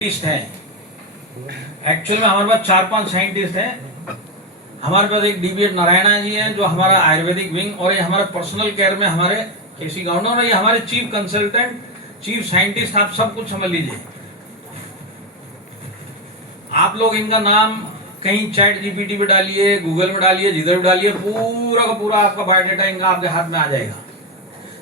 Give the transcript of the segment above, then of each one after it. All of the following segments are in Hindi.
साइंटिस्ट हैं। एक्चुअल में हमारे पास 4-5 साइंटिस्ट हैं। हमारे पास एक डीबीएड नारायणा जी हैं जो हमारा आयुर्वेदिक विंग, और ये हमारे पर्सनल केयर में हमारे केसी गवर्नर, और ये हमारे चीफ कंसल्टेंट, चीफ साइंटिस्ट, आप सब कुछ समझ लीजिए। आप लोग इनका नाम कहीं चैट जीपीटी पे डालिए, गूगल में डालिए, जिधर भी डालिए, पूरा का पूरा आपका बायोडाटा इनका आपके हाथ में आ जाएगा।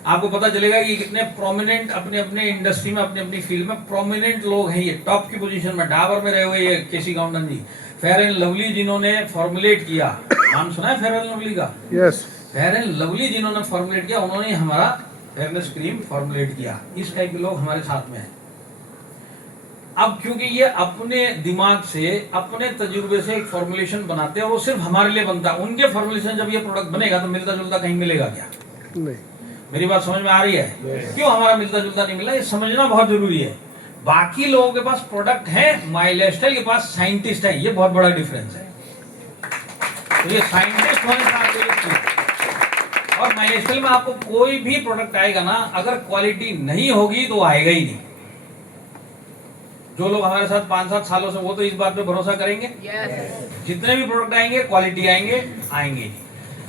आपको पता चलेगा कि कितने प्रोमिनेंट अपने अपने इंडस्ट्री में, अपनी अपनी फील्ड में प्रोमिनेंट लोग हैं। ये टॉप की पोजीशन में डाबर में रहे हुए ये केसी governor ji, fair and lovely जिन्होंने फॉर्मुलेट किया, नाम सुना है फेयर एंड लवली का? यस। फेयर एंड लवली जिन्होंने फॉर्मुलेट किया, उन्होंने हमारा फेयरनेस क्रीम फॉर्मुलेट किया। इस टाइप के लोग हमारे साथ में हैं। अब क्योंकि ये अपने दिमाग से, अपने तजुर्बे से एक फॉर्मुलेशन बनाते हैं, और वो सिर्फ हमारे लिए बनता है। उनके फॉर्मुलेशन जब ये प्रोडक्ट बनेगा तो मिलता जुलता कहीं मिलेगा क्या? नहीं। मेरी बात समझ में आ रही है? क्यों हमारा मिलता जुलता नहीं मिला, ये समझना बहुत जरूरी है। बाकी लोगों के पास प्रोडक्ट है, माइलस्टाइल के पास साइंटिस्ट है, ये बहुत बड़ा डिफरेंस है। तो ये साइंटिस्ट होने का आपके लिए, और माइलस्टाइल में आपको कोई भी प्रोडक्ट आएगा ना, अगर क्वालिटी नहीं होगी तो आएगा ही नहीं। जो लोग हमारे साथ 5-7 सालों से, वो तो इस बात पे भरोसा करेंगे। जितने भी प्रोडक्ट आएंगे क्वालिटी आएंगे।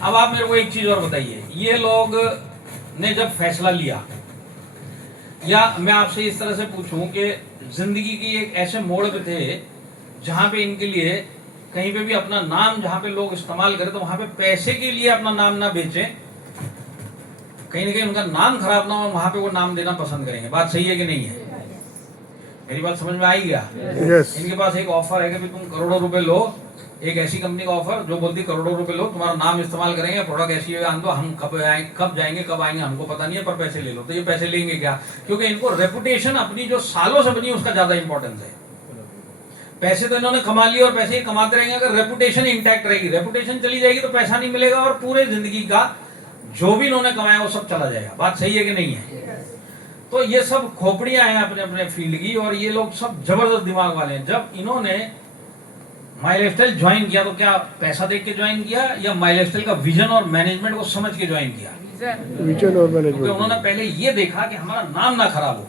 अब आप मेरे को एक चीज और बताइए, ये लोग ने जब फैसला लिया, या मैं आपसे इस तरह से पूछूं कि जिंदगी की एक ऐसे मोड़ पे थे जहां पे इनके लिए कहीं पे भी अपना नाम, जहां पे लोग इस्तेमाल करें तो वहां पे पैसे के लिए अपना नाम ना बेचें, कहीं ना कहीं उनका नाम खराब ना हो, वहां पे वो नाम देना पसंद करेंगे। बात सही है कि नहीं है? मेरी बात समझ में आई क्या? यस। इनके पास एक ऑफर है कि तुम करोड़ों रुपए लो, एक ऐसी कंपनी का ऑफर जो बोलती करोड़ों रुपए लो, तुम्हारा नाम इस्तेमाल करेंगे, प्रोडक्ट ऐसी आन दो, हम कब जाएंगे कब आएंगे हमको पता नहीं है, पर पैसे ले लो। तो ये पैसे लेंगे क्या? क्योंकि इनको रेपुटेशन अपनी जो सालों से बनी उसका ज्यादा इंपॉर्टेंस है। पैसे तो इन्होंने कमा लिए और पैसे ही कमाते रहेंगे, अगर रेपुटेशन इंटैक्ट रहेगी, रेपुटेशन चली जाएगी तो पैसा नहीं मिलेगा, और पूरे जिंदगी का जो भी इन्होंने कमाया वो सब चला जाएगा। बात सही है कि नहीं है? तो ये सब खोपड़ियां हैं अपने अपने फील्ड की, और ये लोग सब जबरदस्त दिमाग वाले हैं। जब इन्होंने माइलस्टाइल ज्वाइन किया तो क्या पैसा देख के ज्वाइन किया, या माइलस्टाइल का विजन और मैनेजमेंट को समझ के ज्वाइन किया? विजन और मैनेजमेंट। क्योंकि उन्होंने पहले ये देखा कि हमारा नाम ना खराब हो।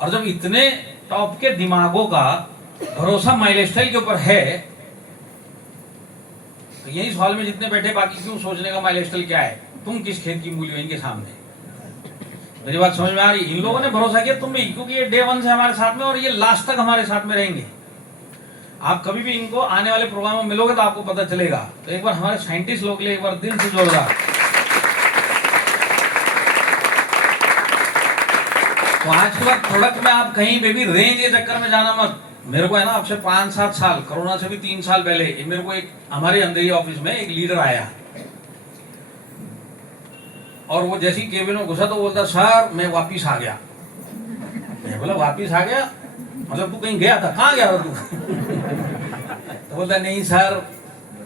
और जब इतने टॉप के दिमागों का भरोसा माइलस्टाइल के ऊपर है, तो यही सवाल में जितने बैठे, बाकी क्यों सोचने का माइलस्टाइल क्या है, तुम किस खेत की मूली हो इनके सामने? मेरी बात समझ में आ रही? इन लोगों ने भरोसा किया तुम भी, क्योंकि ये डे 1 से हमारे साथ में, और ये लास्ट तक हमारे साथ में रहेंगे। आप कभी भी इनको आने वाले प्रोग्राम में मिलोगे तो आपको पता चलेगा। तो एक बार हमारे साइंटिस्ट लोग के लिए एक बार दिल से जोरदार। तो आज के बाद प्रोडक्ट में आप कहीं पे भी रेंज के चक्कर में जाना मत। मेरे को है ना, आपसे 5-7 साल, कोरोना से भी 3 साल पहले, मेरे को एक हमारे अंदर ऑफिस में एक लीडर आया, और वो जैसी केबिन में घुसा तो बोलता, सर मैं वापिस आ गया। मैं बोला वापिस आ गया मतलब तू कहीं गया था? कहाँ गया था तू? तो बोलता नहीं सर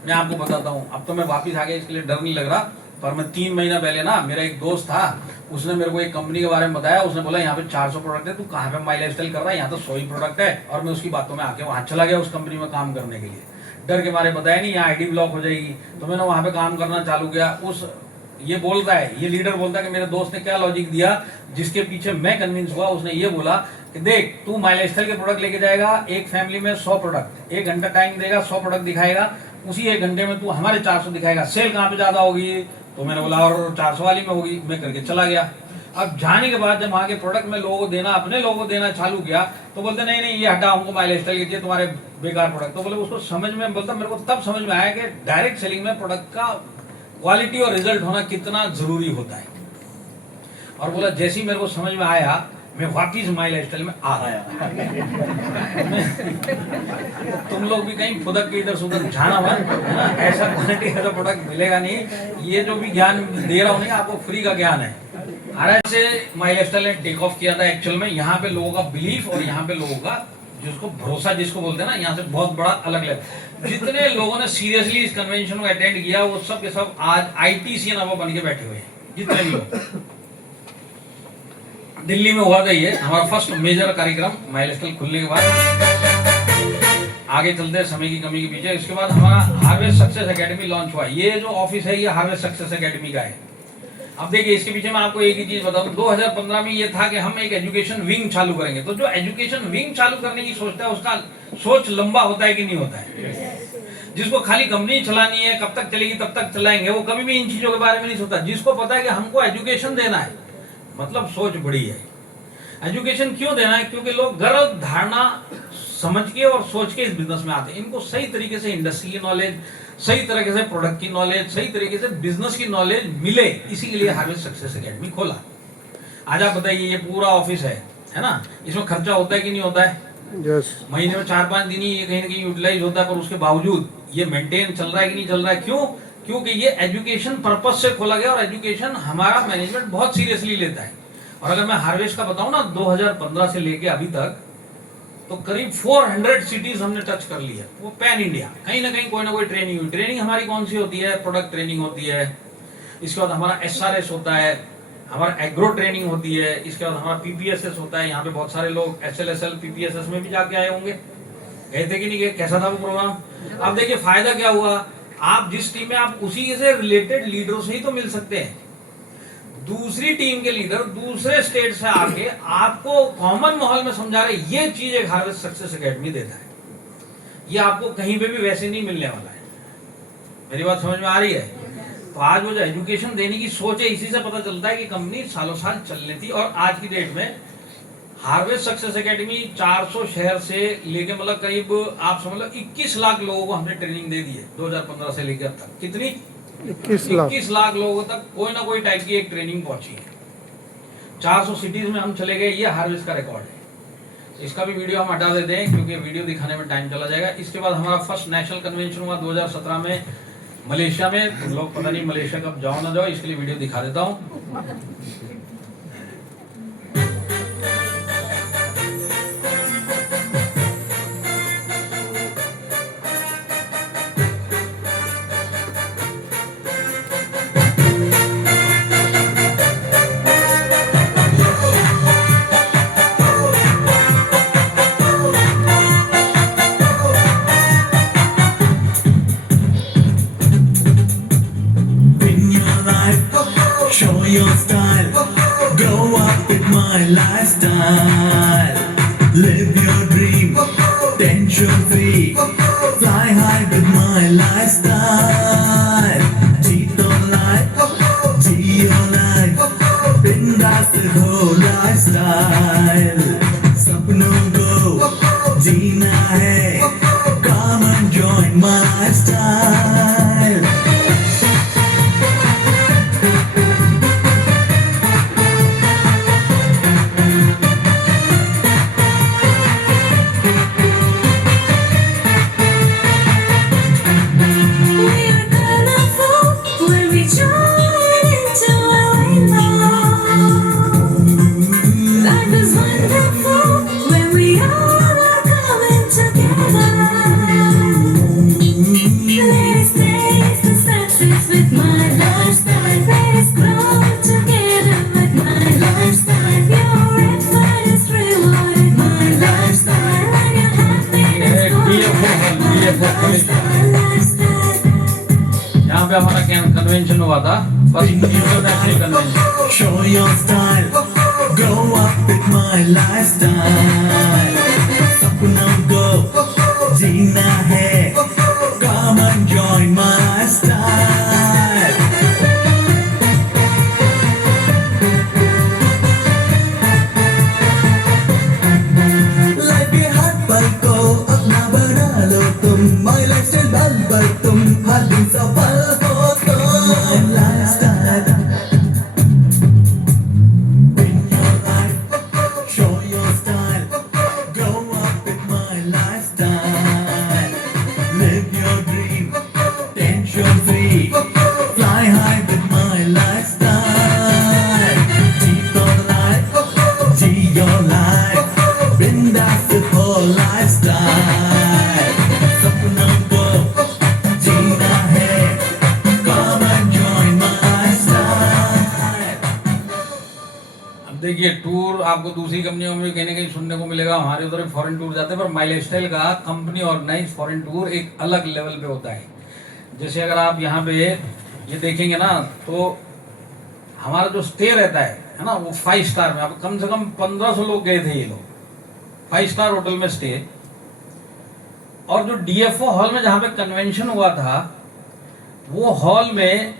मैं आपको बताता हूँ, अब तो मैं वापिस आ गया, इसके लिए डर नहीं लग रहा, पर मैं 3 महीना पहले ना, मेरा एक दोस्त था, उसने मेरे को एक कंपनी के बारे में बताया। उसने बोला यहाँ पे 400 प्रोडक्ट है, तू कहाँ पे माइलस्टाइल कर रहा है, यहाँ तो 100 ही प्रोडक्ट है। और मैं उसकी बातों में आके वहाँ चला गया उस कंपनी में काम करने के लिए। डर के मारे बताया नहीं यहाँ आईडी ब्लॉक हो जाएगी, तो मैंने वहाँ पे काम करना चालू किया। ये बोलता है, ये लीडर बोलता है कि मेरे दोस्त ने क्या लॉजिक दिया, जिसके पीछे मैं कन्विंस हुआ। उसने ये बोला कि देख तू माइलस्टाइल के प्रोडक्ट लेके जाएगा, एक फैमिली में 100 प्रोडक्ट, 1 घंटा टाइम देगा, 100 प्रोडक्ट दिखाएगा, उसी 1 घंटे में तू हमारे 400 दिखाएगा, सेल कहाँ पे ज्यादा होगी? तो मैंने बोला और 400 वाली में होगी। मैं करके चला गया। अब जाने के बाद जब वहाँ के प्रोडक्ट में लोगों को देना, अपने लोगों को देना चालू किया, तो बोलते नहीं नहीं ये हटा, हमको माइलस्टाइल के चाहिए, तुम्हारे बेकार प्रोडक्ट। तो बोले उसको समझ में, बोलता मेरे को तब समझ में आया कि डायरेक्ट सेलिंग में प्रोडक्ट का क्वालिटी और रिजल्ट होना कितना जरूरी होता है। और बोला जैसे ही मेरे को समझ में आया, मैं वापिस माइलस्टाइल में आ गया। तुम लोग भी कहीं फुदक के इधर सुधर जाना मत, है ना? ऐसा क्वालिटी का प्रोडक्ट मिलेगा नहीं। ये जो भी ज्ञान दे रहा हूँ नहीं, आपको फ्री का ज्ञान है। से माइलस्टाइल ने टेक ऑफ किया था एक्चुअल में। यहाँ पे लोगों का बिलीफ और यहाँ पे लोगों का जिसको भरोसा जिसको बोलते हैं ना, यहाँ से बहुत बड़ा अलग लेवल। जितने लोगों ने सीरियसली इस कन्वेंशन को अटेंड किया, वो सब के सब आज ITCN अवार्ड बन के बैठे हुए हैं। जितने भी लोग दिल्ली में हुआ था, ये हमारा फर्स्ट मेजर कार्यक्रम माइलस्टाइल खुलने के बाद। आगे चलते हैं समय की कमी के पीछे। इसके बाद हमारा हार्वेस्ट सक्सेस एकेडमी लॉन्च हुआ। ये जो ऑफिस है ये हार्वेस्ट सक्सेस एकेडमी का है। अब देखिए इसके पीछे मैं आपको एक ही चीज बताऊं, 2015 में ये था कि हम एक एजुकेशन विंग चालू करेंगे। तो जो एजुकेशन विंग चालू करने की सोचता है उसका सोच लंबा होता है कि नहीं होता है? जिसको खाली कंपनी चलानी है, कब तक चलेगी तब तक चलाएंगे, वो कभी भी इन चीजों के बारे में नहीं सोचता। जिसको पता है कि हमको एजुकेशन देना है, मतलब सोच बड़ी है। एजुकेशन क्यों देना है? क्योंकि लोग गलत धारणा समझ के और सोच के इस बिजनेस में आते हैं। इनको सही तरीके से इंडस्ट्री की नॉलेज, सही तरीके से प्रोडक्ट की नॉलेज, सही तरीके से बिजनेस की नॉलेज मिले, इसी के लिए हार्वेस्ट सक्सेस एकेडमी खोला। आज आप बताइए, ये पूरा ऑफिस है ना, इसमें खर्चा होता है कि नहीं होता है? महीने में 4-5 दिन ही ये कहीं ना कहीं यूटिलाइज होता है, पर उसके बावजूद ये मेंटेन चल रहा है कि नहीं चल रहा है? क्यों? क्योंकि ये एजुकेशन पर्पज से खोला गया, और एजुकेशन हमारा मैनेजमेंट बहुत सीरियसली लेता है। और अगर मैं हार्वेस्ट का बताऊं ना, 2015 से लेके अभी तक तो करीब 400 सिटीज हमने टच कर ली है, वो पैन इंडिया। कहीं ना कहीं कोई ना कोई ट्रेनिंग हुई। ट्रेनिंग हमारी कौन सी होती है? प्रोडक्ट ट्रेनिंग होती है, इसके बाद हमारा SRS होता है, हमारा एग्रो ट्रेनिंग होती है, इसके बाद हमारा PPSS होता है। यहाँ पे बहुत सारे लोग SLSL PPSS में भी जाके आए होंगे, गए थे कि नहीं गए? कैसा था वो प्रोग्राम? अब देखिए फायदा क्या हुआ, आप जिस टीम में, आप उसी से रिलेटेड लीडरों से ही तो मिल सकते हैं। दूसरी टीम के लीडर दूसरे स्टेट से आके आपको कॉमन माहौल में समझा रहे, ये चीज एक हार्वेस्ट सक्सेस एकेडमी देता है। ये आपको कहीं पे भी वैसे नहीं मिलने वाला है। मेरी बात समझ में आ रही है? तो आज वो जो एजुकेशन देने की सोच है, इसी से पता चलता है कि कंपनी सालों साल चल रही थी। और आज की डेट में हार्वेस्ट सक्सेस एकेडमी 400 शहर से लेके, मतलब करीब आप समझ लो 21 लाख लोगों को हमने ट्रेनिंग दे दी है 2015 से लेकर अब तक। कितनी? 21 लाख लोगों तक कोई ना कोई टाइप की एक ट्रेनिंग पहुंची है। 400 सिटीज में हम चले गए, ये हार्वेस्ट का रिकॉर्ड है। इसका भी वीडियो हम हटा देते हैं क्योंकि वीडियो दिखाने में टाइम चला जाएगा। इसके बाद हमारा फर्स्ट नेशनल कन्वेंशन हुआ 2017 में मलेशिया में। तुम लोग पता नहीं मलेशिया कब जाओ ना जाओ, इसके लिए वीडियो दिखा देता हूँ। Show your style, grow up with my lifestyle. Live your dream, tension free. Fly high with my lifestyle. Cheat on life, G your life. Bindas the whole lifestyle. सपनों को जीना है, come and join my lifestyle. यहाँ पे हमारा कन्वेंशन हुआ था, बस international convention. Show your style, grow up with my lifestyle. सपनों को जीना है, come and join my lifestyle. Life के हर पल को अपना बना लो तुम, my lifestyle बल पर तुम हर दिन सफल हो तुम। My lifestyle. In your life, show your style, grow up with my lifestyle. Live your dream, tension free. Fly high with my lifestyle. Cheat on life, G your life. Bindas the whole lifestyle. सपनों को जीना है, come and join my lifestyle. अब देखिए टूर आपको दूसरी कंपनियों में भी कहीं ना कहीं सुनने को मिलेगा, हमारे उधर फॉरेन टूर जाते हैं, पर माई लाइफस्टाइल का कंपनी ऑर्गेनाइज फॉरेन टूर एक अलग लेवल पे होता है। जैसे अगर आप यहाँ पे ये देखेंगे ना, तो हमारा जो स्टे रहता है ना, वो 5 स्टार में, अब कम से कम 1500 लोग गए थे ये लोग 5 स्टार होटल में स्टे। और जो डीएफओ हॉल में जहां पे कन्वेंशन हुआ था, वो हॉल में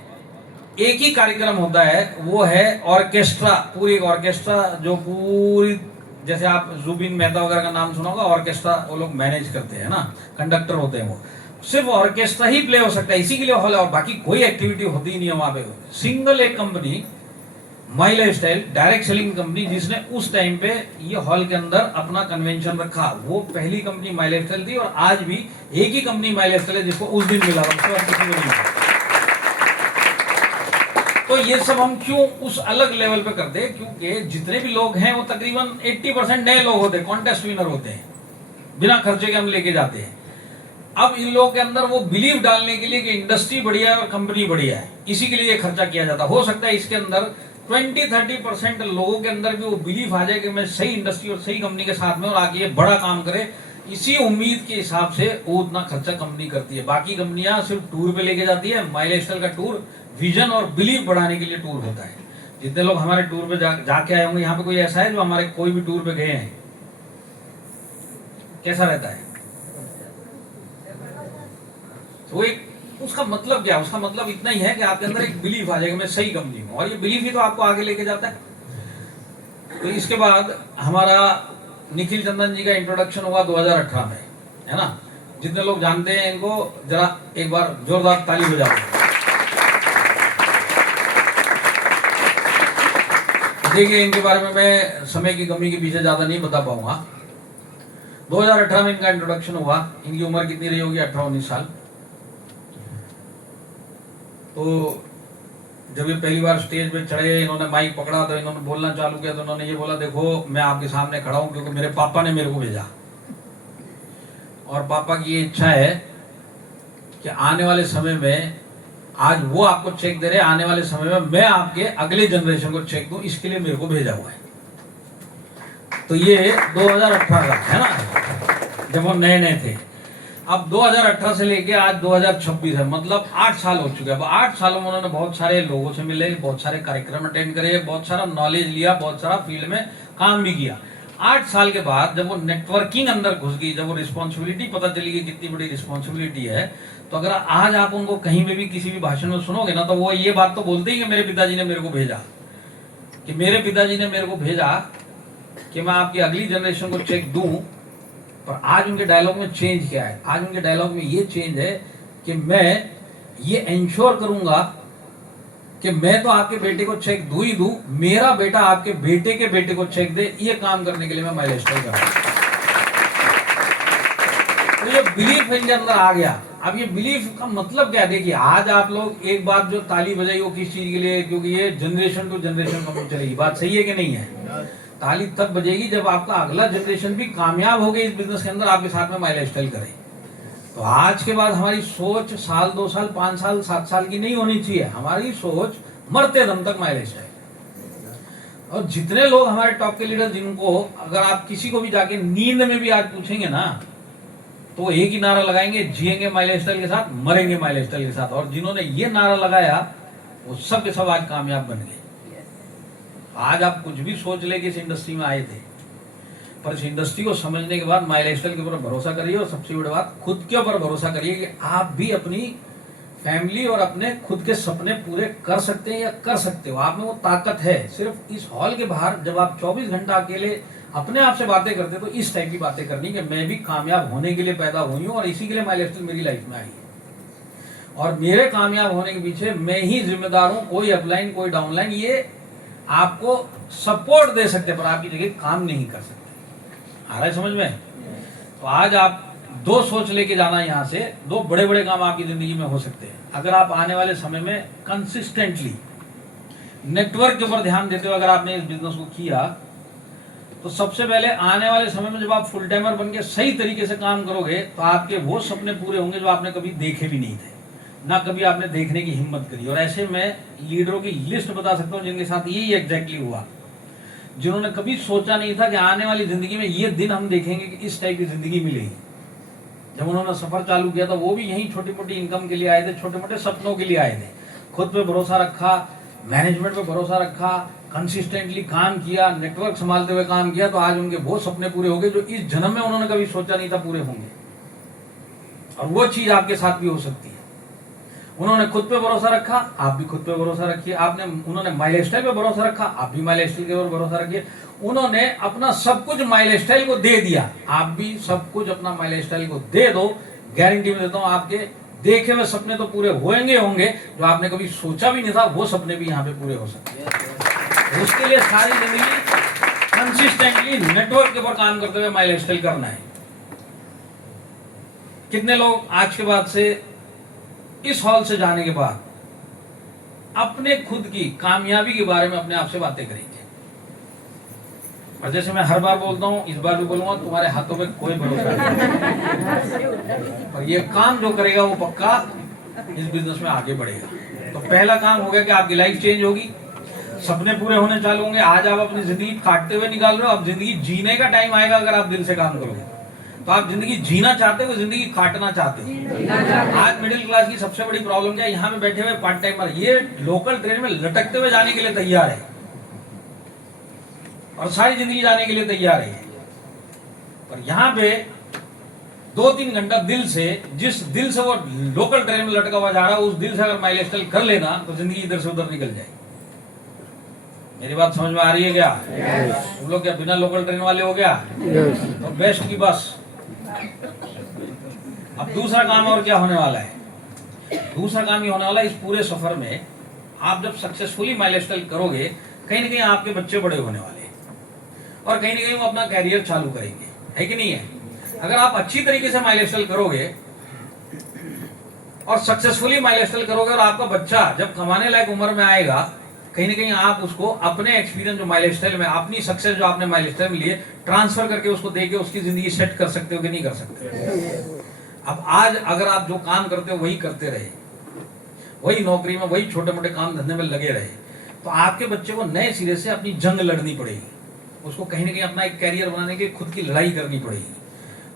एक ही कार्यक्रम होता है, वो है ऑर्केस्ट्रा, पूरी एक ऑर्केस्ट्रा जो पूरी, जैसे आप जुबिन मेहता वगैरह का नाम सुना होगा, ऑर्केस्ट्रा वो लोग मैनेज करते हैं ना, कंडक्टर होते हैं वो, सिर्फ ऑर्केस्ट्रा ही प्ले हो सकता है, इसी के लिए हॉल है, और बाकी कोई एक्टिविटी होती ही नहीं है वहां पे। सिंगल एक company, my life style direct selling company, जिसने उस टाइम पे ये हॉल के अंदर अपना कन्वेंशन रखा, वो पहली कंपनी माई लाइफ स्टाइल थी। और आज भी एक ही कंपनी माई लाइफ स्टाइल है जिसको उस दिन मिला, उसको और किसी को नहीं मिला। तो ये सब हम क्यों उस अलग लेवल पे करते हैं? क्योंकि जितने भी लोग हैं वो तकरीबन 80% नए लोग होते हैं, कॉन्टेस्ट विनर होते हैं, बिना खर्चे के हम लेके जाते हैं। अब इन लोगों के अंदर वो बिलीव डालने के लिए कि इंडस्ट्री बढ़िया है और कंपनी बढ़िया है, इसी के लिए ये खर्चा किया जाता। हो सकता है इसके अंदर 20-30% लोगों के अंदर भी वो बिलीव आ जाए कि मैं सही इंडस्ट्री और सही कंपनी के साथ में, और आगे ये बड़ा काम करे, इसी उम्मीद के हिसाब से वो उतना खर्चा कंपनी करती है। बाकी कंपनियां सिर्फ टूर पे लेके जाती है। माई लाइफ स्टाइल का टूर विजन और बिलीव बढ़ाने के लिए टूर होता है। जितने लोग हमारे टूर पे जाके आए होंगे, यहाँ पे कोई ऐसा है जो हमारे कोई भी टूर पे गए हैं? कैसा रहता है? तो एक उसका मतलब क्या है? उसका मतलब इतना ही है कि आपके अंदर एक बिलीफ आ जाएगा मैं सही कंपनी हूं, और ये बिलीफ ही तो आपको आगे लेके जाता है। तो इसके बाद हमारा निखिल चंदन जी का इंट्रोडक्शन हुआ 2018 में, है ना। जितने लोग जानते हैं इनको जरा एक बार जोरदार ताली बजाओ। देखिए, इनके बारे में मैं समय की कमी के पीछे ज्यादा नहीं बता पाऊंगा। 2018 में इनका इंट्रोडक्शन हुआ। इनकी उम्र कितनी रही होगी? 18-19 साल। तो जब ये पहली बार स्टेज पे चढ़े, इन्होंने माइक पकड़ा तो इन्होंने बोलना चालू किया, तो इन्होंने ये बोला, देखो मैं आपके सामने खड़ा हूं क्योंकि मेरे पापा ने मेरे को भेजा, और पापा की ये इच्छा है कि आने वाले समय में, आज वो आपको चेक दे रहे, आने वाले समय में मैं आपके अगले जनरेशन को चेक दूं, इसके लिए मेरे को भेजा हुआ है। तो ये 2018 का है ना, जब हम नए नए थे। अब 2018 से लेके आज 2026 है, मतलब 8 साल हो चुके हैं। अब 8 सालों में उन्होंने बहुत सारे लोगों से मिले, बहुत सारे कार्यक्रम अटेंड करे, बहुत सारा नॉलेज लिया, बहुत सारा फील्ड में काम भी किया। 8 साल के बाद जब वो नेटवर्किंग अंदर घुस गई, जब वो रिस्पॉन्सिबिलिटी पता चली कि कितनी बड़ी रिस्पॉन्सिबिलिटी है, तो अगर आज आप उनको कहीं पे भी किसी भी भाषण में सुनोगे ना, तो वो ये बात तो बोलते ही कि मेरे पिताजी ने मेरे को भेजा, कि मेरे पिताजी ने मेरे को भेजा कि मैं आपकी अगली जनरेशन को चेक दूं। पर आज उनके डायलॉग में चेंज क्या है? आज उनके डायलॉग में ये चेंज है कि मैं ये इंश्योर करूंगा कि मैं तो आपके बेटे को चेक दूं ही दूं, मेरा बेटा आपके बेटे के बेटे को चेक दे। ये काम करने के लिए मैं माइल स्टाइल कर रहा हूं। तो ये बिलीफ इनके अंदर आ गया। अब ये बिलीफ का मतलब क्या है? देखिए, आज आप लोग एक बात जो ताली बजाई वो किस चीज के लिए? क्योंकि ये जनरेशन टू जनरेशन कम चलेगी। बात सही है कि नहीं है? ताली तब बजेगी जब आपका अगला जनरेशन भी कामयाब हो गई इस बिजनेस के अंदर, आपके साथ में माई लाइफस्टाइल करे। तो आज के बाद हमारी सोच साल, 2 साल, 5 साल, 7 साल की नहीं होनी चाहिए। हमारी सोच मरते दम तक माई लाइफस्टाइल। और जितने लोग हमारे टॉप के लीडर, जिनको अगर आप किसी को भी जाके नींद में भी आज पूछेंगे ना, तो एक ही नारा लगाएंगे, जिएंगे माई लाइफस्टाइल के साथ, मरेंगे माई लाइफस्टाइल के साथ। और जिन्होंने ये नारा लगाया वो सब के सब आज कामयाब बन गए। आज आप कुछ भी सोच ले कि इस इंडस्ट्री में आए थे, पर इस इंडस्ट्री को समझने के बाद माई लाइफस्टाइल के ऊपर भरोसा करिए, और सबसे बड़ी बात खुद के ऊपर भरोसा करिए कि आप भी अपनी फैमिली और अपने खुद के सपने पूरे कर सकते हैं या कर सकते हो। आप में वो ताकत है। सिर्फ इस हॉल के बाहर जब आप 24 घंटा अकेले अपने आप से बातें करते, तो इस टाइप की बातें करनी कि मैं भी कामयाब होने के लिए पैदा हुई हूँ और इसी के लिए माई लाइफस्टाइल मेरी लाइफ में आई है, और मेरे कामयाब होने के पीछे मैं ही जिम्मेदार हूँ। कोई अपलाइन, कोई डाउनलाइन ये आपको सपोर्ट दे सकते, पर आपकी जगह काम नहीं कर सकते। आ रहा है समझ में? तो आज आप 2 सोच लेके जाना यहाँ से, 2 बड़े बड़े काम आपकी जिंदगी में हो सकते हैं अगर आप आने वाले समय में कंसिस्टेंटली नेटवर्क के ऊपर ध्यान देते हो। अगर आपने इस बिजनेस को किया, तो सबसे पहले आने वाले समय में जब आप फुल टाइमर बन के सही तरीके से काम करोगे, तो आपके वो सपने पूरे होंगे जो आपने कभी देखे भी नहीं थे, ना कभी आपने देखने की हिम्मत करी। और ऐसे मैं लीडरों की लिस्ट बता सकता हूँ जिनके साथ यही एग्जैक्टली हुआ, जिन्होंने कभी सोचा नहीं था कि आने वाली जिंदगी में ये दिन हम देखेंगे कि इस टाइप की जिंदगी मिलेगी। जब उन्होंने सफर चालू किया था, वो भी यही छोटी मोटी इनकम के लिए आए थे, छोटे मोटे सपनों के लिए आए थे। खुद पे भरोसा रखा, मैनेजमेंट पे भरोसा रखा, कंसिस्टेंटली काम किया, नेटवर्क संभालते हुए काम किया, तो आज उनके वो सपने पूरे हो गए जो इस जन्म में उन्होंने कभी सोचा नहीं था पूरे होंगे। और वो चीज आपके साथ भी हो सकती है। उन्होंने खुद पे भरोसा रखा, आप भी खुद पे भरोसा रखिए। उन्होंने माई लाइफस्टाइल पे भरोसा रखा, आप भी माई लाइफस्टाइल के ऊपर भरोसा रखिए। उन्होंने अपना सब कुछ माई लाइफस्टाइल को दे दिया, आप भी सब कुछ अपना माई लाइफस्टाइल को दे दो। गारंटी में देता हूं आपके देखे हुए सपने तो पूरे होंगे, जो आपने कभी सोचा भी नहीं था वो सपने भी यहाँ पे पूरे हो सकते हैं। उसके लिए सारी जिंदगी कंसिस्टेंटली नेटवर्क के ऊपर काम करते हुए माई लाइफस्टाइल करना है। कितने लोग आज के बाद से इस हॉल से जाने के बाद अपने खुद की कामयाबी के बारे में अपने आप से बातें करेंगे? और जैसे मैं हर बार बोलता हूं, इस बार भी बोलूंगा, तुम्हारे हाथों में कोई भरोसा नहीं, और ये काम जो करेगा वो पक्का इस बिजनेस में आगे बढ़ेगा। तो पहला काम हो गया कि आपकी लाइफ चेंज होगी, सपने पूरे होने चालू होंगे। आज आप अपनी जिंदगी काटते हुए निकाल रहे हो, अब जिंदगी जीने का टाइम आएगा। अगर आप दिल से काम करोगे तो आप जिंदगी जीना चाहते हो, जिंदगी काटना चाहते हो। आज मिडिल क्लास की सबसे बड़ी प्रॉब्लम क्या है? यहाँ पे बैठे हुए पार्ट टाइमर ये लोकल ट्रेन में लटकते हुए जाने के लिए तैयार है और सारी जिंदगी जाने के लिए तैयार है, पर यहाँ पे 2-3 घंटा दिल से, जिस दिल से वो लोकल ट्रेन में लटका हुआ जा रहा है, उस दिल से अगर माई लाइफस्टाइल कर लेना तो जिंदगी इधर से उधर निकल जाएगी। मेरी बात समझ में आ रही है क्या? तुम लोग क्या बिना लोकल ट्रेन वाले हो गया? तो बेस्ट की बस। अब दूसरा काम और क्या होने वाला है? दूसरा काम ये होने वाला है, इस पूरे सफर में आप जब सक्सेसफुली माई लाइफस्टाइल करोगे, कहीं ना कहीं आपके बच्चे बड़े होने वाले हैं और कहीं ना कहीं वो अपना कैरियर चालू करेंगे, है कि नहीं है? अगर आप अच्छी तरीके से माई लाइफस्टाइल करोगे और सक्सेसफुली माई लाइफस्टाइल करोगे और आपका बच्चा जब कमाने लायक उम्र में आएगा, कहीं ना कहीं आप उसको अपने एक्सपीरियंस जो माई लाइफस्टाइल में, अपनी सक्सेस जो आपने माई लाइफस्टाइल में लिए, ट्रांसफर करके उसको देके उसकी जिंदगी सेट कर सकते हो कि नहीं कर सकते? अब आज अगर आप जो काम करते हो वही करते रहे, वही नौकरी में, वही छोटे मोटे काम धंधे में लगे रहे, तो आपके बच्चे को नए सिरे से अपनी जंग लड़नी पड़ेगी। उसको कहीं ना कहीं अपना एक कैरियर बनाने की खुद की लड़ाई करनी पड़ेगी।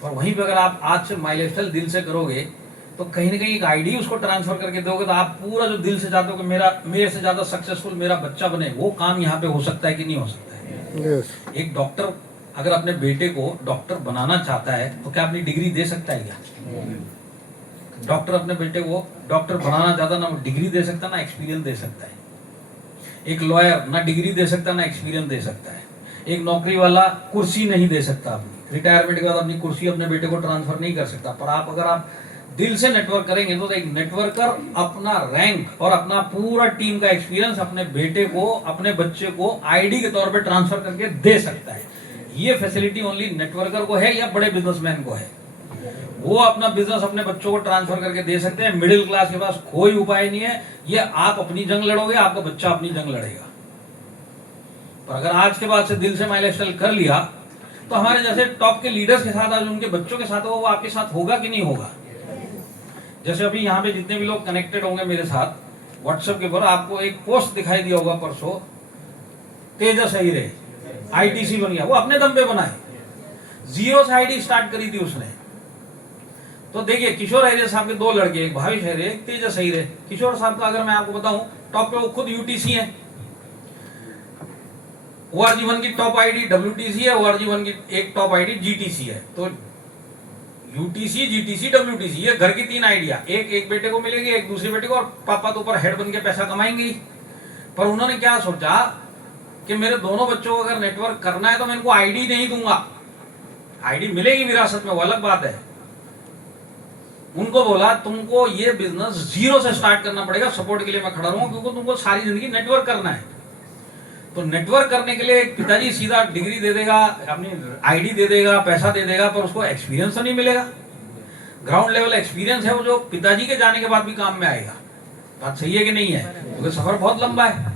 और वहीं पर अगर आप आज से माई लाइफस्टाइल दिल से करोगे तो कहीं ना कहीं एक आईडी उसको ट्रांसफर करके दोगे, तो आप पूरा जो दिल से चाहते हो कि मेरे से ज्यादा सक्सेसफुल मेरा बच्चा बने, वो काम यहाँ पे हो सकता है कि नहीं हो सकता है? एक डॉक्टर अगर अपने बेटे को डॉक्टर बनाना चाहता है तो क्या अपनी डिग्री दे सकता है क्या? डॉक्टर अपने बेटे को डॉक्टर बनाना चाहता, ना वो डिग्री दे सकता ना एक्सपीरियंस दे सकता है। एक लॉयर ना डिग्री दे सकता ना एक्सपीरियंस दे सकता है। एक नौकरी वाला कुर्सी नहीं दे सकता, अपनी रिटायरमेंट के बाद अपनी कुर्सी अपने बेटे को ट्रांसफर नहीं कर सकता। पर अगर आप दिल से नेटवर्क करेंगे तो एक नेटवर्कर अपना रैंक और अपना पूरा टीम का एक्सपीरियंस अपने बेटे को, अपने बच्चे को आईडी के तौर पे ट्रांसफर करके दे सकता है। ये फैसिलिटी ओनली नेटवर्कर को है या बड़े बिजनेसमैन को है। वो अपना बिजनेस अपने बच्चों को ट्रांसफर करके दे सकते हैं। मिडिल क्लास के पास कोई उपाय नहीं है। ये आप अपनी जंग लड़ोगे, आपका बच्चा अपनी जंग लड़ेगा। पर अगर आज के बाद से दिल से माई लाइफस्टाइल कर लिया तो हमारे जैसे टॉप के लीडर्स के साथ, आज उनके बच्चों के साथ वो आपके साथ होगा कि नहीं होगा? जैसे अभी यहाँ पे जितने भी लोग कनेक्टेड होंगे मेरे साथ व्हाट्सएप के ऊपर, आपको एक पोस्ट दिखाई दिया होगा परसों, तेजस अहिरे आईटीसी बन गया। वो अपने दम पे बनाए, 0 से आईडी स्टार्ट करी थी उसने। तो देखिए, किशोर अहिरे साहब के 2 लड़के, एक भावेश अहिरे, एक तेजस अहिरे। किशोर साहब का अगर मैं आपको बताऊं, टॉप पे वो खुद यूटीसी है, ORG1 की टॉप आईडी WTC है, ORG1 की एक टॉप आईडी GTC है। तो UTC, GTC, WTC, ये घर की 3 आइडिया, एक बेटे को मिलेगी, एक दूसरे बेटे को, और पापा तो ऊपर हेड बन के पैसा कमाएंगे। पर उन्होंने क्या सोचा कि मेरे दोनों बच्चों को अगर नेटवर्क करना है तो मैं इनको आईडी नहीं दूंगा, आईडी मिलेगी विरासत में, वो अलग बात है। उनको बोला तुमको ये बिजनेस 0 से स्टार्ट करना पड़ेगा, सपोर्ट के लिए मैं खड़ा रहूंगा, क्योंकि तुमको सारी जिंदगी नेटवर्क करना है। तो नेटवर्क करने के लिए पिताजी सीधा डिग्री दे देगा, अपनी आईडी दे देगा, पैसा दे देगा, पर उसको एक्सपीरियंस तो नहीं मिलेगा। ग्राउंड लेवल एक्सपीरियंस है वो जो पिताजी के जाने के बाद भी काम में आएगा। बात सही है कि नहीं है? क्योंकि सफर बहुत लंबा है।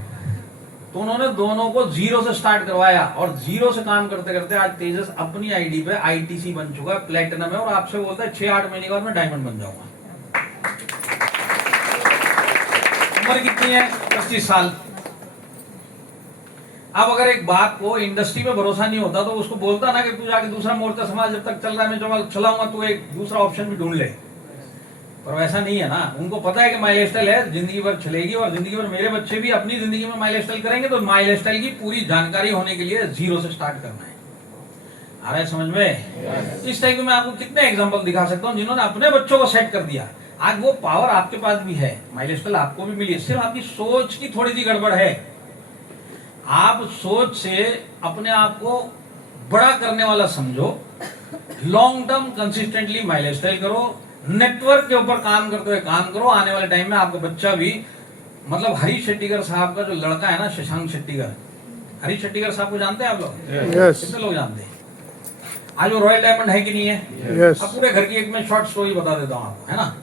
तो उन्होंने दोनों को 0 से स्टार्ट करवाया और 0 से काम करते करते आज तेजस अपनी आईडी पे आईटीसी बन चुका है, प्लेटिनम है, और आपसे बोलता है 6-8 महीने के बाद मैं डायमंड बन जाऊंगा। उम्र कितनी है? 25 साल। अब अगर एक बात को इंडस्ट्री में भरोसा नहीं होता तो उसको बोलता ना कि तू जाके दूसरा मोर्चा संभाल, जब तक चल रहा है मैं चलाऊंगा, तू एक दूसरा ऑप्शन भी ढूंढ ले। पर वैसा नहीं है ना, उनको पता है कि माई लाइफस्टाइल है, जिंदगी भर चलेगी और जिंदगी भर मेरे बच्चे भी अपनी जिंदगी में माई लाइफस्टाइल करेंगे। तो माई लाइफस्टाइल की पूरी जानकारी होने के लिए जीरो से स्टार्ट करना है। आ रहा है समझ में? इस टाइप में मैं आपको कितने एग्जांपल दिखा सकता हूं जिन्होंने अपने बच्चों को सेट कर दिया। आज वो पावर आपके पास भी है, माई लाइफस्टाइल आपको भी मिली है, सिर्फ आपकी सोच की थोड़ी सी गड़बड़ है। आप सोच से अपने आप को बड़ा करने वाला समझो, लॉन्ग टर्म कंसिस्टेंटली माई लाइफस्टाइल करो, नेटवर्क के ऊपर काम करते हुए काम करो। आने वाले टाइम में आपका बच्चा भी, मतलब हरीश शेट्टीकर साहब का जो लड़का है ना, शशांक शेट्टीकर, हरीश शेट्टीकर साहब को जानते हैं आप लोग? कितने लोग जानते हैं? आज वो रॉयल डायमंड है कि नहीं है? अब पूरे घर की एक मैं शॉर्ट स्टोरी बता देता हूँ आपको, है ना।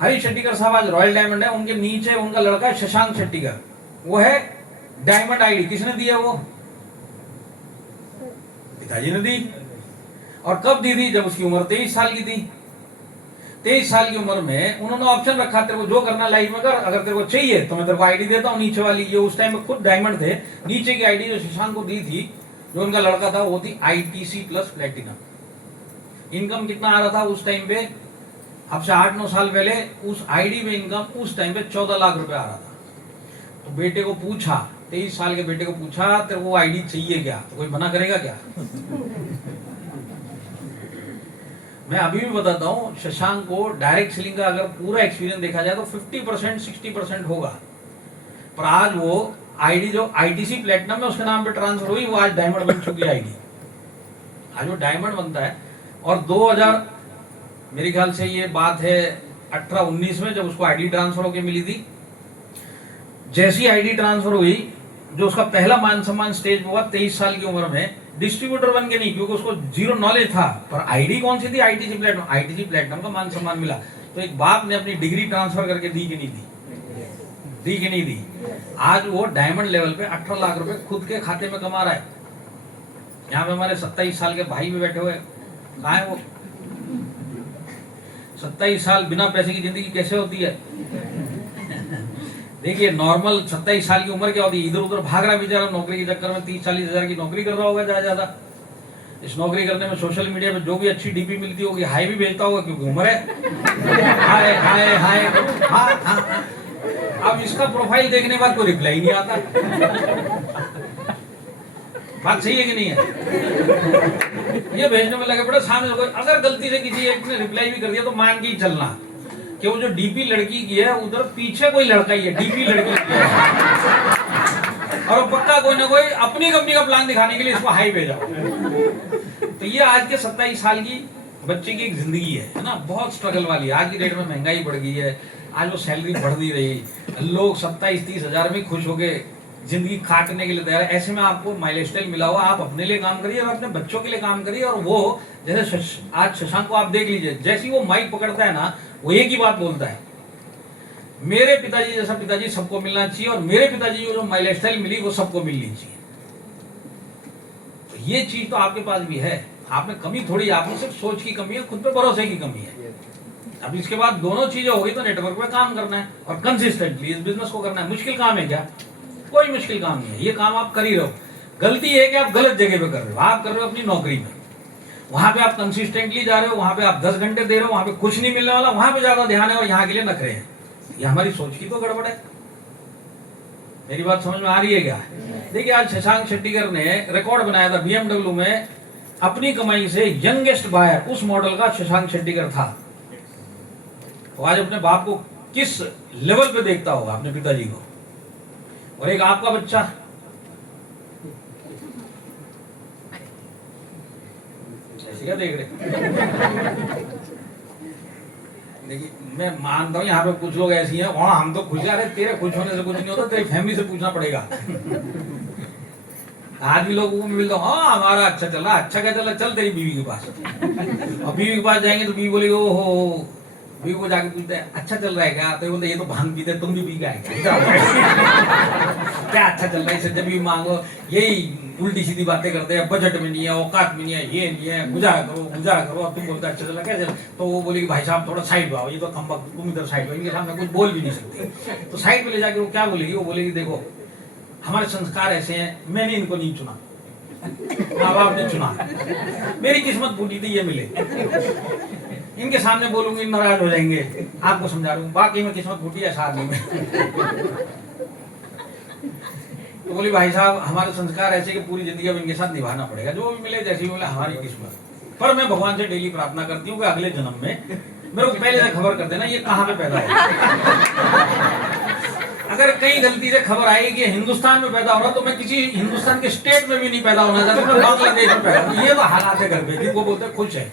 हरीश शेट्टीकर साहब आज रॉयल डायमंड है, उनके नीचे उनका लड़का है शशांक शेट्टीकर, वो है डायमंड आईडी। किसने दी है वो? पिताजी ने दी। और कब दी थी? जब उसकी उम्र 23 साल की थी। 23 साल की उम्र में उन्होंने ऑप्शन रखा, तेरे को जो करना लाइफ में कर, अगर तेरे को चाहिए तो मैं तेरे को आईडी देता हूँ नीचे वाली। ये उस टाइम में खुद डायमंड थे। नीचे की आईडी जो शशांक को दी थी, जो उनका लड़का था, वो थी ITC प्लस प्लेटिनम। इनकम कितना आ रहा था उस टाइम पे? अब से 8-9 साल पहले उस आईडी में इनकम उस टाइम पे 14 लाख रुपए आ रहा था। तो बेटे को पूछा, 23 साल के बेटे को पूछा, तेरे को आईडी चाहिए क्या? तो कोई मना करेगा क्या? मैं अभी भी बताता हूँ, शशांक को डायरेक्ट सेलिंग का अगर पूरा एक्सपीरियंस देखा जाए तो 50% 60% होगा। पर आज वो आईडी जो ITC प्लेटिनम में उसके नाम पे ट्रांसफर हुई, वो आज डायमंड बन चुकी है आईडी। आज वो डायमंड बनता है। और 2000 मेरे ख्याल से ये बात है 18-19 में, जब उसको आईडी ट्रांसफर होके मिली थी। जैसी आईडी ट्रांसफर हुई, जो उसका पहला मान सम्मान स्टेज हुआ 23 साल की उम्र में, डिस्ट्रीब्यूटर बन के नहीं, क्योंकि उसको जीरो नॉलेज था। पर आईडी कौन सी थी? ITC platinum. ITC प्लेटिनम का मान सम्मान मिला। तो एक बाप ने अपनी डिग्री ट्रांसफर करके दी कि नहीं दी? दी कि नहीं दी? आज वो डायमंड लेवल पे 18 लाख रुपए खुद के खाते में कमा रहा है। यहाँ पे हमारे 27 साल के भाई भी बैठे हुए, कहाँ है वो? 27 साल बिना पैसे की जिंदगी कैसे होती है? देखिए, नॉर्मल 27 साल की उम्र क्या होती है? इधर उधर भाग रहा बेचारा नौकरी के चक्कर में, 30-40 हजार की नौकरी कर रहा होगा ज्यादा। इस नौकरी करने में सोशल मीडिया पे जो भी अच्छी डीपी मिलती होगी, हाई भी भेजता होगा, क्योंकि उम्र है। हाय हाय हाय, हाँ। अब इसका प्रोफाइल देखने के बाद कोई रिप्लाई नहीं आता। बात सही है कि नहीं है? ये भेजने में लगे पड़े, सामने कोई अगर गलती से किसी एक ने रिप्लाई भी कर दिया तो मान के ही चलना कि वो जो डीपी लड़की की है, उधर पीछे कोई लड़का ही है, डीपी लड़की की है। और वो पक्का कोई ना कोई अपनी कंपनी का प्लान दिखाने के लिए इसको हाई भेजा। तो ये आज के 27 साल की बच्चे की एक जिंदगी है ना, बहुत स्ट्रगल वाली। आज की डेट में महंगाई बढ़ गई है, आज वो सैलरी बढ़ नहीं रही, लोग 27-30 हजार में खुश होके जिंदगी काटने के लिए तैयार है। ऐसे में आपको माई लाइफस्टाइल मिला हुआ, आप अपने लिए काम करिए और अपने बच्चों के लिए काम करिए। और वो जैसे आज शशांक को आप देख लीजिए, जैसी वो माइक पकड़ता है ना, वो एक ही बात बोलता है, मेरे पिताजी जैसा पिताजी सबको मिलना चाहिए, और मेरे पिताजी को जो माई लाइफस्टाइल मिली वो सबको मिलनी चाहिए। तो ये चीज तो आपके पास भी है, आप में कमी थोड़ी, आप में सिर्फ सोच की कमी है, खुद पे भरोसे की कमी है। अब इसके बाद दोनों चीजें हो गई तो नेटवर्क पे काम करना है और कंसिस्टेंटली इस बिजनेस को करना है। मुश्किल काम है क्या? कोई मुश्किल काम नहीं है, ये काम आप कर ही रहो। गलती है कि आप गलत जगह पे कर रहे हो। आप कर रहे हो अपनी नौकरी में, वहां पे आप कंसिस्टेंटली जा रहे हो, वहां पे आप 10 घंटे दे रहे हो, वहां पे कुछ नहीं मिलने वाला, वहां पे ज्यादा ध्यान है और यहाँ के लिए नखरे हैं। ये हमारी सोच की तो गड़बड़ है। मेरी बात समझ में आ रही है क्या? देखिए, आज शशांक शेट्टीकर ने रिकॉर्ड बनाया था BMW में, अपनी कमाई से यंगेस्ट बायर उस मॉडल का शशांक शेट्टीकर था। तो आज अपने बाप को किस लेवल पे देखता होगा, अपने पिताजी को। और एक आपका बच्चा, ऐसे क्या देख रहे? देखिए, मैं मानता हूँ यहाँ पे कुछ लोग ऐसी हैं, वहां हम तो खुश हैं। अरे तेरे खुश होने से कुछ नहीं होता, तेरी फैमिली से पूछना पड़ेगा। आज भी लोगों को मिलता हूँ, हाँ हमारा अच्छा चला। अच्छा क्या चला? चल तेरी बीवी के पास। और बीवी के पास जाएंगे तो बीवी बोलेगी, ओहो। बीवी को जाके पूछते हैं, अच्छा चल रहा है क्या? तो बोलते ये तो भांग पीते, तुम भी पी गए क्या अच्छा चल रहा है? इसे जब भी मांगो यही उल्टी सीधी बातें करते हैं, बजट में नहीं है, औकात में नहीं है, ये नहीं है, गुजारा करो गुजारा करो। अब तुम बोलते अच्छा चला कैसे? तो वो बोलेगी भाई साहब थोड़ा साइड आओ, ये तो खंबा, तुम इधर साइड हो, इनके सामने कुछ बोल भी नहीं सकते। तो साइड पे ले जाके वो क्या बोलेगी? वो बोलेगी देखो हमारे संस्कार ऐसे हैं, मैंने इनको नहीं चुना, माँ बाप ने चुना, मेरी किस्मत फूटी थी ये मिले। इनके सामने बोलूंगी नाराज हो जाएंगे, आपको समझा रहा हूँ, बाकी में किस्मत फूटी है शादी में। तो बोली भाई साहब हमारे संस्कार ऐसे कि पूरी जिंदगी अब इनके साथ निभाना पड़ेगा, जो भी मिले जैसी बोले हमारी किस्मत। पर मैं भगवान से डेली प्रार्थना करती हूँ कि अगले जन्म में मेरे को पहले से खबर कर देना ये कहाँ पे पैदा हो। अगर कहीं गलती से खबर आई कि हिंदुस्तान में पैदा हो रहा तो मैं किसी हिंदुस्तान के स्टेट में भी नहीं पैदा होना चाहता, मैं बांग्लादेश में पैदा हूँ। ये तो हालात है घर पे, जिनको बोलते हैं खुश है।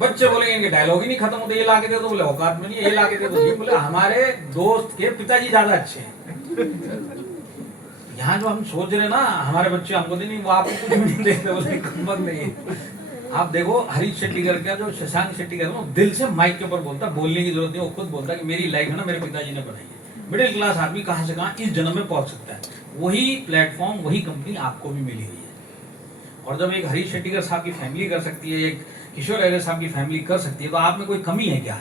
बच्चे बोलेंगे इनके डायलॉग ही नहीं खत्म होते, ये ला के दे दो, बोले औकात में नहीं, ये ला के दे दो, बोले हमारे दोस्त के पिताजी ज्यादा अच्छे हैं। यहाँ जो हम सोच रहे ना हमारे बच्चे हमको दे नहीं, वो आपको कुछ भी नहीं देते, बोले कम्बक नहीं। आप देखो हरीश शेट्टीकर का जो शशांक शेट्टीकर वो दिल से माइक के ऊपर बोलता, बोलने की जरूरत नहीं, वो खुद बोलता कि मेरी लाइफ है ना मेरे पिताजी ने बनाई है। मिडिल क्लास आदमी कहाँ से कहाँ इस जन्म में पहुंच सकता है। वही प्लेटफॉर्म वही कंपनी आपको भी मिली हुई है। और जब एक हरीश शेट्टीकर साहब की फैमिली कर सकती है, एक किशोर अय्यर साहब की फैमिली कर सकती है, तो आप में कोई कमी है क्या?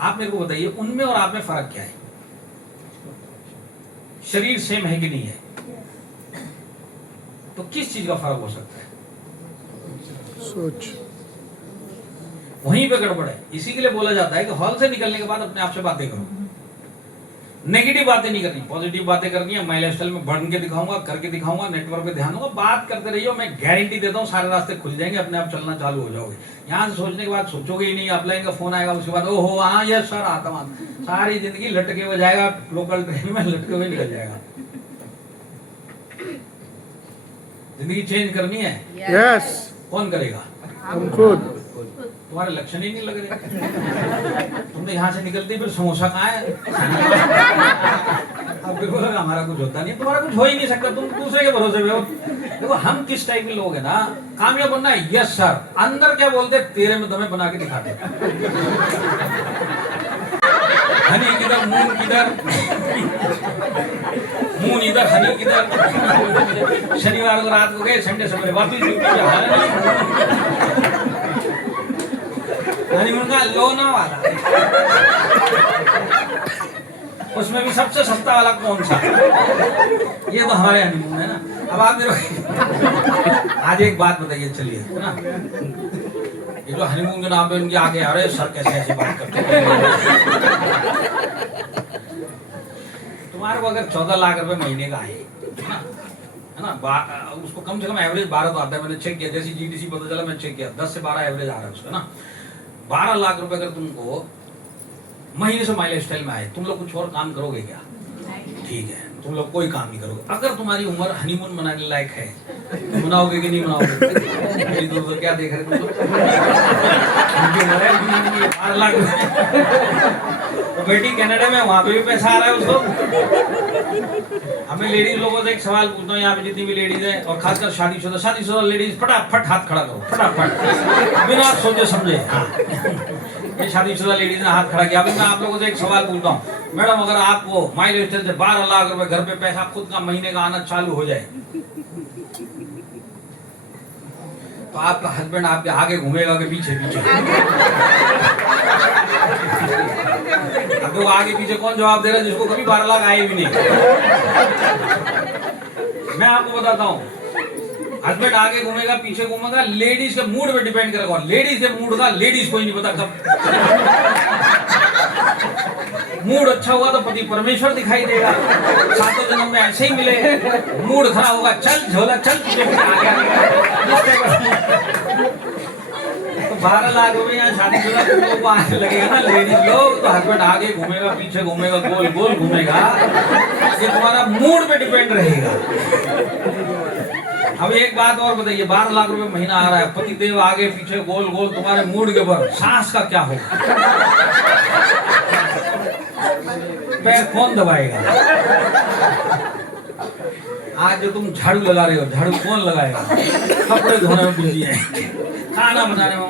आप मेरे को बताइए, उनमें और आप में फर्क क्या है? शरीर सेम है कि नहीं है? तो किस चीज का फर्क हो सकता है? सोच। वहीं पे गड़बड़ है। इसी के लिए बोला जाता है कि हॉल से निकलने के बाद अपने आप से बातें करो, नेगेटिव बातें नहीं करनी, पॉजिटिव बातें करनी है। मैं लाइफस्टाइल में बढ़ के दिखाऊंगा, करके दिखाऊंगा, नेटवर्क पे ध्यान दूंगा, बात करते रहिए, मैं गारंटी देता हूँ सारे रास्ते खुल जाएंगे, अपने आप चलना चालू हो जाओगे। यहाँ से सोचने के बाद सोचोगे ही नहीं, अप्लाई का फोन आएगा, उसके बाद ओहो हाँ यस सर आता हूँ, सारी जिंदगी लटके हुए जाएगा, लोकल ट्रेन में लटके हुए निकल जाएगा। जिंदगी चेंज करनी है, यस कौन करेगा? हम खुद। तुम्हारे लक्षण ही नहीं लग रहे। तुमने यहाँ से निकलते फिर समोसा कहाँ है? अब फिर बोलोगे हमारा कुछ होता नहीं, तुम्हारा कुछ हो ही नहीं सकता, तुम दूसरे के भरोसे पे हो। देखो हम किस टाइप के लोग हैं ना, कामयाब बनना है यस सर, अंदर क्या बोलते तेरे में दमे बना के दिखाते। हनी किधर मून किधर, मून इधर हनी किधर। शनिवार को रात को गए, संडे सवेरे वापिस हनीमून का लोनावाला, उसमें भी सबसे सस्ता वाला कौन सा? ये तो हमारे हनीमून है ना। अब आप मेरे आज एक बात बताइए, चलिए है ना, ये जो हनीमून के नाम पे उनके आगे आ रहे सर कैसे ऐसे बात करते हैं। तुम्हारे को अगर 14 लाख रुपए महीने का आए है ना, उसको कम से कम एवरेज 12 तो आता है, मैंने चेक किया, जैसी जीडीसी पता चला मैं चेक किया, 10 से 12 एवरेज आ रहा है उसका ना। 12 लाख रुपए अगर तुमको महीने से माई लाइफस्टाइल में आए, तुम लोग कुछ और काम करोगे क्या? ठीक है, तुम लोग कोई काम नहीं करोगे। अगर तुम्हारी उम्र हनीमून मनाने लायक है, मनाओगे कि नहीं मनाओगे? मेरी दोस्तों क्या देख रहे तुम लोग? 12 लाख तो बेटी कनाडा में, वहां पे भी पैसा आ रहा है उसको। हमें लेडीज लोगों से एक सवाल पूछता हूँ, यहाँ पे जितनी भी लेडीज है और खासकर शादीशुदा लेडीज, फटाफट हाथ खड़ा करो, फटाफट, बिना सोचे समझे। ये शादीशुदा लेडीज ने हाथ खड़ा किया। अभी मैं आप लोगों से एक सवाल पूछता हूँ, मैडम अगर आपको माई लाइफस्टाइल से 12 लाख रुपए घर पे पैसा खुद का महीने का आना चालू हो जाए, तो आपका हस्बैंड आपके आगे घूमेगा कि पीछे? पीछे। अब तो आगे पीछे कौन जवाब दे रहा है जिसको कभी 12 लाख आए भी नहीं? मैं आपको बताता हूँ, हस्बैंड आगे घूमेगा पीछे घूमेगा, लेडीज के मूड पे डिपेंड करेगा। लेडीज के मूड का लेडीज को ही नहीं पता कब मूड अच्छा हुआ तो पति परमेश्वर दिखाई देगा, सातों जन्म में ऐसे ही मिले। मूड खराब होगा, चल झोला चल तुझे आ गया। तो 12 लाख रुपए यहाँ शादीशुदा लोगों को आने लगेगा ना, लेडीज लोग, तो हस्बैंड आगे घूमेगा पीछे घूमेगा, गोल गोल घूमेगा। ये तुम्हारा मूड पे डिपेंड रहेगा। अब एक बात और बताइए, 12 लाख रुपए महीना आ रहा है, पति देव आगे पीछे गोल गोल, तुम्हारे मूड के ऊपर सास का क्या होगा? पैर कौन दबाएगा? आज जो तुम झाड़ू लगा रहे हो, झाड़ू कौन लगाएगा? कपड़े धोने में बिजी है, खाना बनाने में।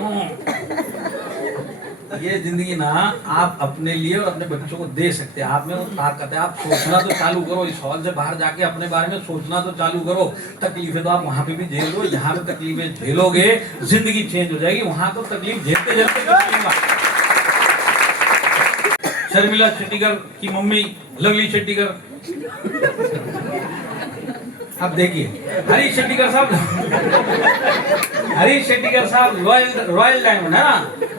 ये जिंदगी ना आप अपने लिए और अपने बच्चों को दे सकते हैं। आप में वो ताकत है, आप सोचना तो चालू करो, इस हॉल से बाहर जाके अपने बारे में सोचना तो चालू करो। तकलीफें तो आप वहां पे भी झेल लो, यहाँ पे तकलीफें झेलोगे जिंदगी चेंज हो जाएगी। वहां तो तकलीफ झेलते झेलते। शर्मिला शेट्टीकर की मम्मी लवली शेट्टीकर अब देखिए हरीश शेट्टीकर साहब रॉयल डायमंड है ना,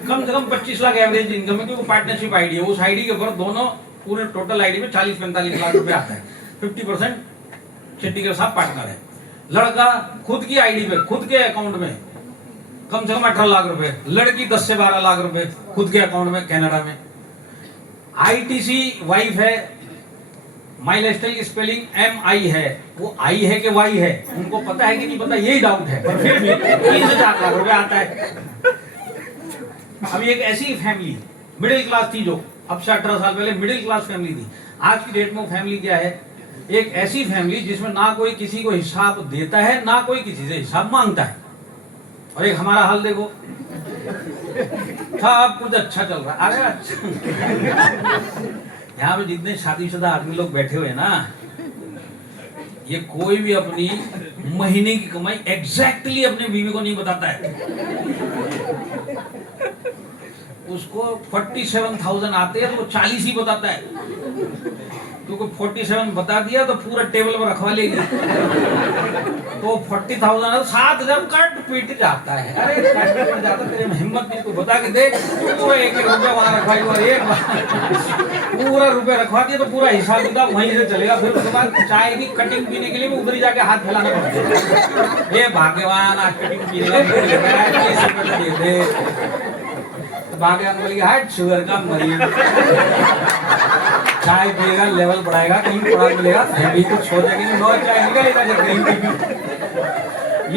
कम से कम 25 लाख एवरेज इनकम है, क्योंकि पार्टनरशिप आईडी है। उस आईडी के ऊपर दोनों पूरे टोटल आईडी में 40-45 लाख रुपए आता है। 50% शेट्टीकर साहब पार्टनर है। लड़का खुद की आईडी पे, खुद के अकाउंट में कम से कम 18 लाख रुपए, लड़की 10 से 12 लाख रुपए खुद के अकाउंट में कनाडा में। आईटीसी वाइफ है, माई लाइफस्टाइल की स्पेलिंग MI है, वो आई है कि वाई है उनको पता है कि नहीं पता, यही डाउट है, पर फिर भी 3 से 4 लाख रुपए आता है। अभी एक ऐसी फैमिली मिडिल क्लास थी, जो अब से 18 साल पहले मिडिल क्लास फैमिली थी, आज की डेट में वो फैमिली क्या है? एक ऐसी फैमिली जिसमें ना कोई किसी को हिसाब देता है, ना कोई किसी से हिसाब मांगता है। और एक हमारा हाल देखो, सब कुछ अच्छा चल रहा है। अरे अच्छा, यहाँ पे जितने शादीशुदा आदमी लोग बैठे हुए हैं ना, ये कोई भी अपनी महीने की कमाई एग्जैक्टली अपने बीवी को नहीं बताता है। उसको 47,000 आते हैं तो वो 40 ही बताता है, क्योंकि 47 बता दिया तो पूरा टेबल पर रखवा लेगी। तो 40,000 7,000 कट पीट जाता है। अरे कट पीट जाता, तेरे हिम्मत नहीं, तू बता के देख, पूरा 1-1 रुपया वहां रखवाई और पूरा रुपया रखवा दिया तो पूरा हिसाब किताब वहीं से चलेगा। फिर उसके बाद चाय की कटिंग पीने के लिए भी उधर ही जाके हाथ फैलाना पड़ता है। ये भाग्यवान आज कटिंग पीने दे दे, भाग्यवान बोलेगी हार्ट शुगर का मरीज, चाय पिएगा लेवल बढ़ाएगा, कहीं पड़ा मिलेगा फिर भी कुछ सोचेगा नहीं, नो चाय निकलेगा जब कहीं पी।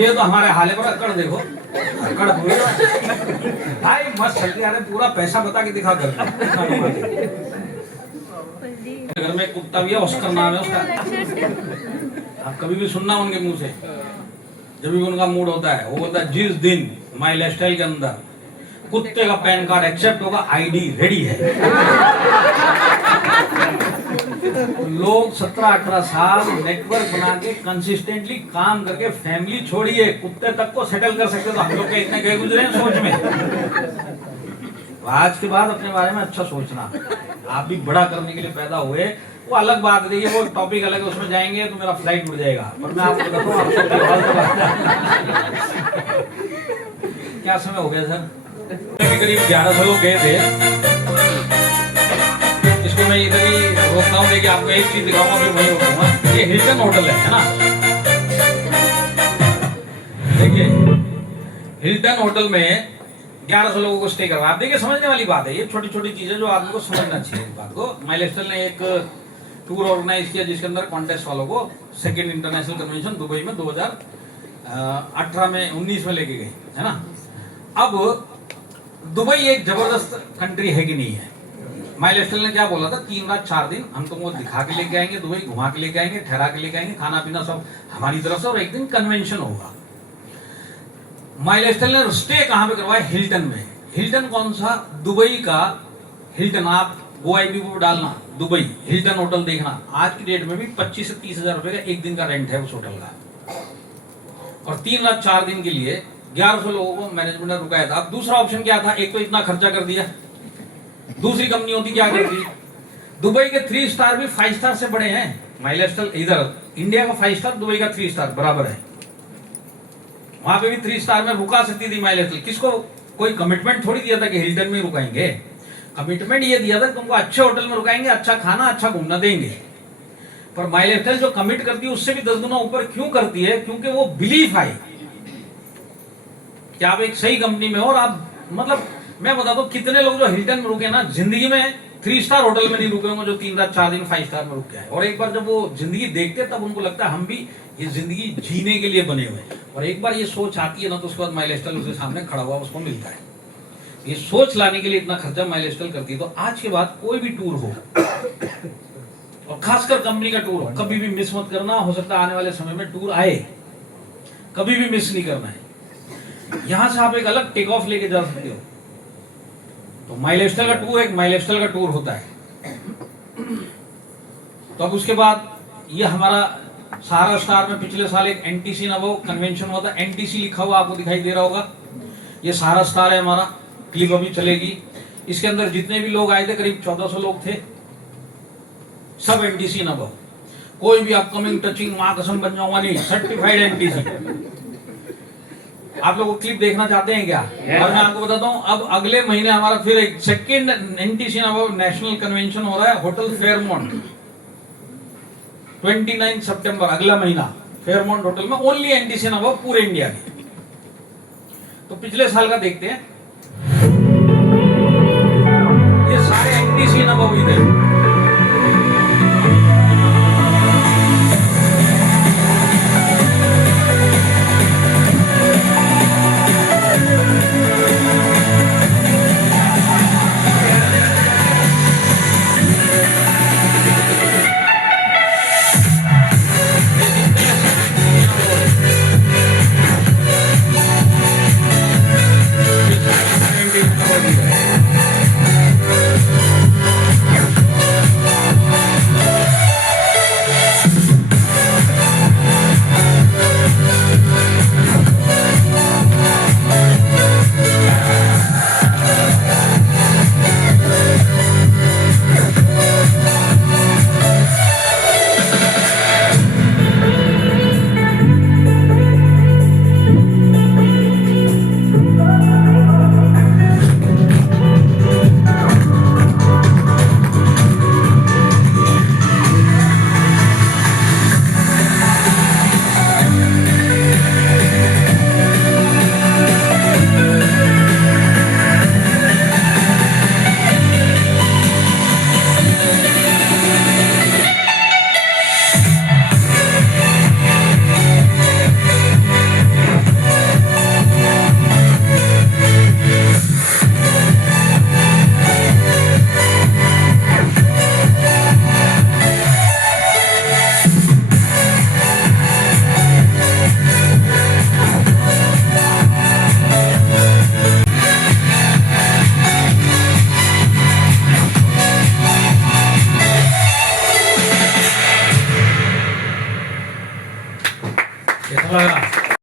ये तो हमारे हाले पर अकड़ देखो, अकड़ पूरी भाई मस्त चलती है। पूरा पैसा बता के दिखा कर। घर में कुत्ता भी है, ऑस्कर नाम है उसका, आप कभी भी सुनना उनके मुंह से, जब भी उनका मूड होता है वो बोलता है जिस दिन माई लाइफस्टाइल के अंदर कुत्ते का पैन कार्ड एक्सेप्ट होगा, आईडी रेडी है। लोग 17-18 साल नेटवर्क बना के कंसिस्टेंटली काम करके फैमिली छोड़िए कुत्ते तक को सेटल कर सकते, तो हम लोग के इतने गए गुजरे हैं सोच में। आज के बाद अपने बारे में अच्छा सोचना, आप भी बड़ा करने के लिए पैदा हुए, वो अलग बात है, वो टॉपिक अलग है, उसमें जाएंगे तो मेरा फ्लाइट उड़ जाएगा। पर मैं आपको बताता हूँ, क्या समय हो गया सर? करीब 1100 लोग गए थे। इसको मैं इधर ही रोकता हूँ, लेकिन आपको एक चीज दिखाऊंगा फिर वहीं रोकूंगा। ये हिल्टन होटल है ना, देखिए हिल्टन होटल में 1100 लोगों को स्टे करवा। आप देखिए समझने वाली बात है, ये छोटी छोटी चीजें जो आदमी को समझना चाहिए। इस बात को माई लाइफस्टाइल ने एक टूर ऑर्गेनाइज किया जिसके अंदर कॉन्टेस्ट वालों को सेकेंड इंटरनेशनल कन्वेंशन दुबई में 2018 में 19 में लेके गए, है ना। अब दुबई एक जबरदस्त कंट्री है कि नहीं है? माई लाइफस्टाइल ने क्या बोला था, 3 रात 4 दिन हम तुमको दिखा के लेके आएंगे, दुबई घुमा के लेके आएंगे, ठहरा के लेके आएंगे, खाना पीना सब हमारी तरफ से, और एक दिन कन्वेंशन होगा। माई लाइफस्टाइल ने स्टे कहां पे करवाया? हिल्टन में। हिल्टन कौन सा? दुबई का हिल्टन। आप GoIB पे डालना दुबई हिल्टन होटल देखना, आज की डेट में भी 25 से 30 हजार रुपए का एक दिन का रेंट है उस होटल का, और 3 रात 4 दिन के लिए 1100 लोगों को मैनेजमेंट ने रुकाया था। अब दूसरा ऑप्शन क्या था? एक तो इतना खर्चा कर दिया, दूसरी कंपनी होती क्या करती? दुबई के 3 स्टार भी 5 स्टार से बड़े हैं। माई लाइफस्टाइल इधर इंडिया का 5 स्टार, दुबई का 3 स्टार बराबर है। वहां पे भी 3 स्टार में रुका सकती थी माई लाइफस्टाइल। किसको? कोई कमिटमेंट थोड़ी दिया था कि हिल्टन में रुकाएंगे, कमिटमेंट ये दिया था तुमको अच्छे होटल में रुकाएंगे, अच्छा खाना अच्छा घूमना देंगे। पर माई लाइफस्टाइल जो कमिट करती है उससे भी 10 गुना ऊपर क्यों करती है? क्योंकि वो बिलीफ है कि आप एक सही कंपनी में हो। और आप मतलब मैं बताता हूँ कितने लोग जो हिल्टन में रुके ना, जिंदगी में 3 स्टार होटल में नहीं रुके होंगे, जो 3 रात 4 दिन 5 स्टार में रुक गए। और एक बार जब वो जिंदगी देखते तब उनको लगता है हम भी ये जिंदगी जीने के लिए बने हुए। और एक बार ये सोच आती है ना, तो उसके बाद माई लाइफस्टाइल उसके सामने खड़ा हुआ उसको मिलता है। ये सोच लाने के लिए इतना खर्चा माई लाइफस्टाइल करती है। तो आज के बाद कोई भी टूर हो, और खासकर कंपनी का टूर हो, कभी भी मिस मत करना। हो सकता है आने वाले समय में टूर आए, कभी भी मिस नहीं करना है। यहां से आप एक अलग टेक ऑफ लेके जा सकते हो। तो माई लाइफस्टाइल का टूर एक माई लाइफस्टाइल का टूर होता है। तो अब उसके बाद ये हमारा सहारा स्टार में पिछले साल एक NTC नवो कन्वेंशन हुआ था। NTC लिखा हुआ आपको दिखाई दे रहा होगा, ये सहारा स्टार है हमारा। क्लिप अभी चलेगी। इसके अंदर जितने भी लोग आए थे करीब 1400 लोग थे, सब NTC नवो। कोई भी अपकमिंग टचिंग माँ कसम बन जाऊंगा नहीं, सर्टिफाइड एनटीसी। आप लोग वो क्लिप देखना चाहते हैं क्या? और मैं आपको बताता हूँ, अब अगले महीने हमारा फिर एक सेकेंड एनटीसी नेशनल कन्वेंशन हो रहा है होटल फेयरमोंट, 29 सितंबर अगला महीना, फेयरमोंट होटल में, ओनली एनटीसी अबव पूरे इंडिया की। तो पिछले साल का देखते हैं, ये सारे एनटीसी अबव ही थे।